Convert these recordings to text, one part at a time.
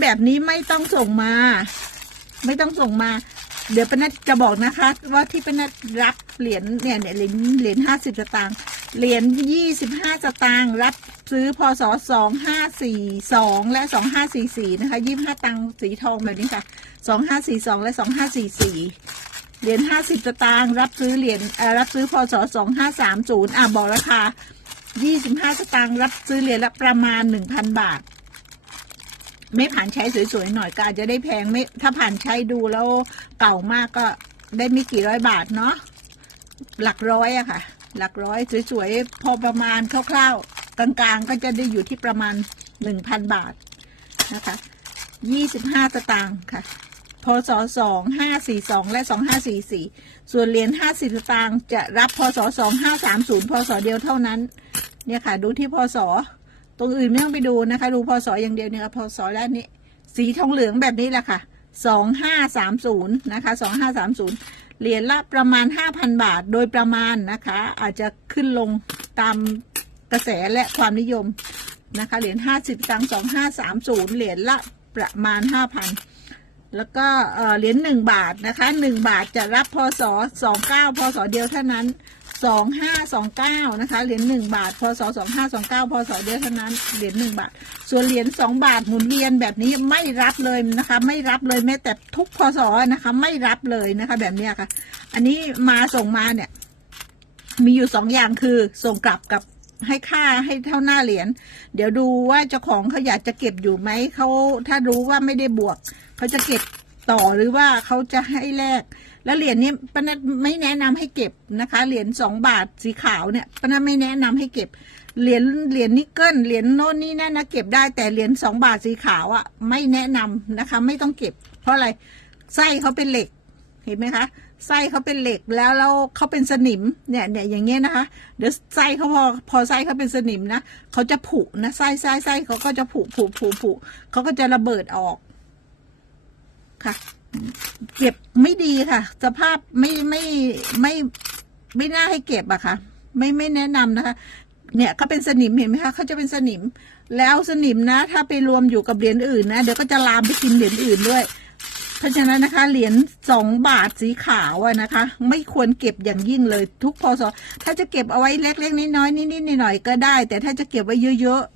แบบนี้ไม่ต้องส่งมา ไม่ต้องส่งมา เดี๋ยวปนัดจะบอกนะคะ ว่าที่ปนัดรับเหรียญเนี่ยเนี่ยเหรียญเหรียญห้าสิบสตางค์เหรียญยี่สิบห้าสตางค์รับซื้อพศสองห้าสี่สองและสองห้าสี่สี่นะคะยี่ห้าตังค์สีทองแบบนี้ค่ะสองห้าสี่สองและสองห้าสี่สี่เหรียญห้าสิบสตางค์รับซื้อเหรียญรับซื้อพศสองห้าสามศูนย์อะบอกราคายี่สิบห้าสตางค์รับซื้อเหรียญละประมาณหนึ่งพันบาท ไม่ผ่านใช้สวยๆหน่อยก็อาจจะได้แพงไม่ถ้าผ่านใช้ดูแล้วเก่ามากก็ได้ไม่กี่ร้อยบาทเนาะหลักร้อยอะค่ะ หลักร้อยสวยๆพอประมาณคร่าวๆกลางๆ ก็จะได้อยู่ที่ประมาณหนึ่งพันบาทนะคะยี่สิบห้าสตางค์ค่ะพศสองห้าสี่สองและสองห้าสี่สี่ส่วนเหรียญห้าสิบสตางค์จะรับพศสองห้าสามศูนย์พศเดียวเท่านั้น เนี่ยค่ะ ดูที่พศ ตรงอื่นไม่ต้องไปดูนะคะ ดูพศอย่างเดียวเนี่ยพศด้านนี้ สีทองเหลืองแบบนี้แหละค่ะสองห้าสามศูนย์นะคะสองห้าสามศูนย์เหรียญละประมาณห้าพันบาทโดยประมาณนะคะ อาจจะขึ้นลงตามกระแสและความนิยมนะคะ เหรียญห้าสิบตังสองห้าสามศูนย์เหรียญละประมาณห้าพันแล้วก็เอ่อเหรียญหนึ่งบาทนะคะหนึ่งบาทจะรับพศสองเก้าพศเดียวเท่านั้น สองห้าสองเก้านะคะ เหรียญหนึ่งบาท พศสองห้าสองเก้าพศเดียวเท่านั้น เหรียญหนึ่งบาท ส่วนเหรียญสองบาทหมุนเวียนแบบนี้ไม่รับเลยนะคะ ไม่รับเลยแม้แต่ทุกพศนะคะ ไม่รับเลยนะคะ แบบนี้ค่ะ อันนี้มาส่งมาเนี่ย มีอยู่สองอย่างคือส่งกลับกับให้ค่าให้เท่าหน้าเหรียญ เดี๋ยวดูว่าเจ้าของเขาอยากจะเก็บอยู่ไหม เขาถ้ารู้ว่าไม่ได้บวก เขาจะเก็บต่อหรือว่าเขาจะให้แลก แล้วเหรียญนี้ปนัดไม่แนะนำให้เก็บนะคะ เหรียญสองบาทสีขาวเนี่ยปนัดไม่แนะนำให้เก็บ เหรียญเหรียญนิกเกิลเหรียญโน่นนี่นั่นนะเก็บได้แต่เหรียญสองบาทสีขาวอะ่ะไม่แนะนำนะคะ ไม่ต้องเก็บ เพราะอะไรไส้เขาเป็นเหล็กเห็นไหมคะไส้เขาเป็นเหล็กแล้วแล้วเขาเป็นสนิมเนี่ยเนี่ยอย่างเงี้ยนะคะ เดี๋ยวไส้เขาพอพอไส้เขาเป็นสนิมนะเขาจะผุนะไส้ไส้ไส้เขาก็จะผุผุผุผุเขาก็จะระเบิดออกค่ะ เก็บไม่ดีค่ะ สภาพไม่ไม่ไม่ไม่น่าให้เก็บอะค่ะ ไม่ไม่แนะนำนะคะ เนี่ยเขาเป็นสนิมเห็นไหมคะเขาจะเป็นสนิม แล้วสนิมนะ ถ้าไปรวมอยู่กับเหรียญอื่นนะเดี๋ยวก็จะลามไปกินเหรียญอื่นด้วย เพราะฉะนั้นนะคะ เหรียญสองบาทสีขาวอะนะคะ ไม่ควรเก็บอย่างยิ่งเลย ทุกพศถ้าจะเก็บเอาไว้เล็กๆน้อยๆนิดๆหน่อยๆก็ได้ แต่ถ้าจะเก็บไว้เยอะๆ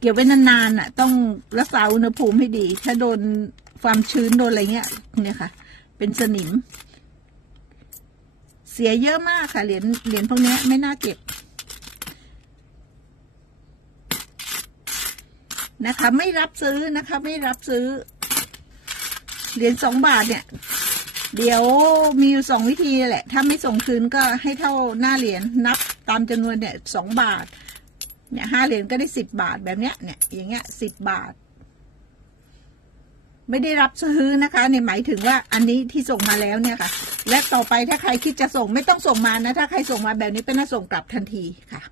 เก็บไว้นานๆน่ะ ต้องรักษาอุณหภูมิให้ดี ถ้าโดน ความชื้นโดนอะไรเงี้ยเนี่ยค่ะ เป็นสนิม เสียเยอะมากค่ะ เหรียญเหรียญพวกนี้ไม่น่าเก็บนะคะ ไม่รับซื้อนะคะ ไม่รับซื้อ เหรียญสองบาทเนี่ย เดี๋ยวมีอยู่สองวิธีแหละ ถ้าไม่ส่งคืนก็ให้เท่าหน้าเหรียญนับตามจำนวนเนี่ยสองบาท เนี่ยห้าเหรียญก็ได้สิบบาทแบบเนี้ยเนี่ยอย่างเงี้ยสิบบาท ไม่ได้รับซื้อนะคะในหมายถึงว่าอันนี้ที่ส่งมาแล้วเนี่ยค่ะ และต่อไปถ้าใครคิดจะส่งไม่ต้องส่งมานะ ถ้าใครส่งมาแบบนี้เป็นน่าส่งกลับทันทีค่ะ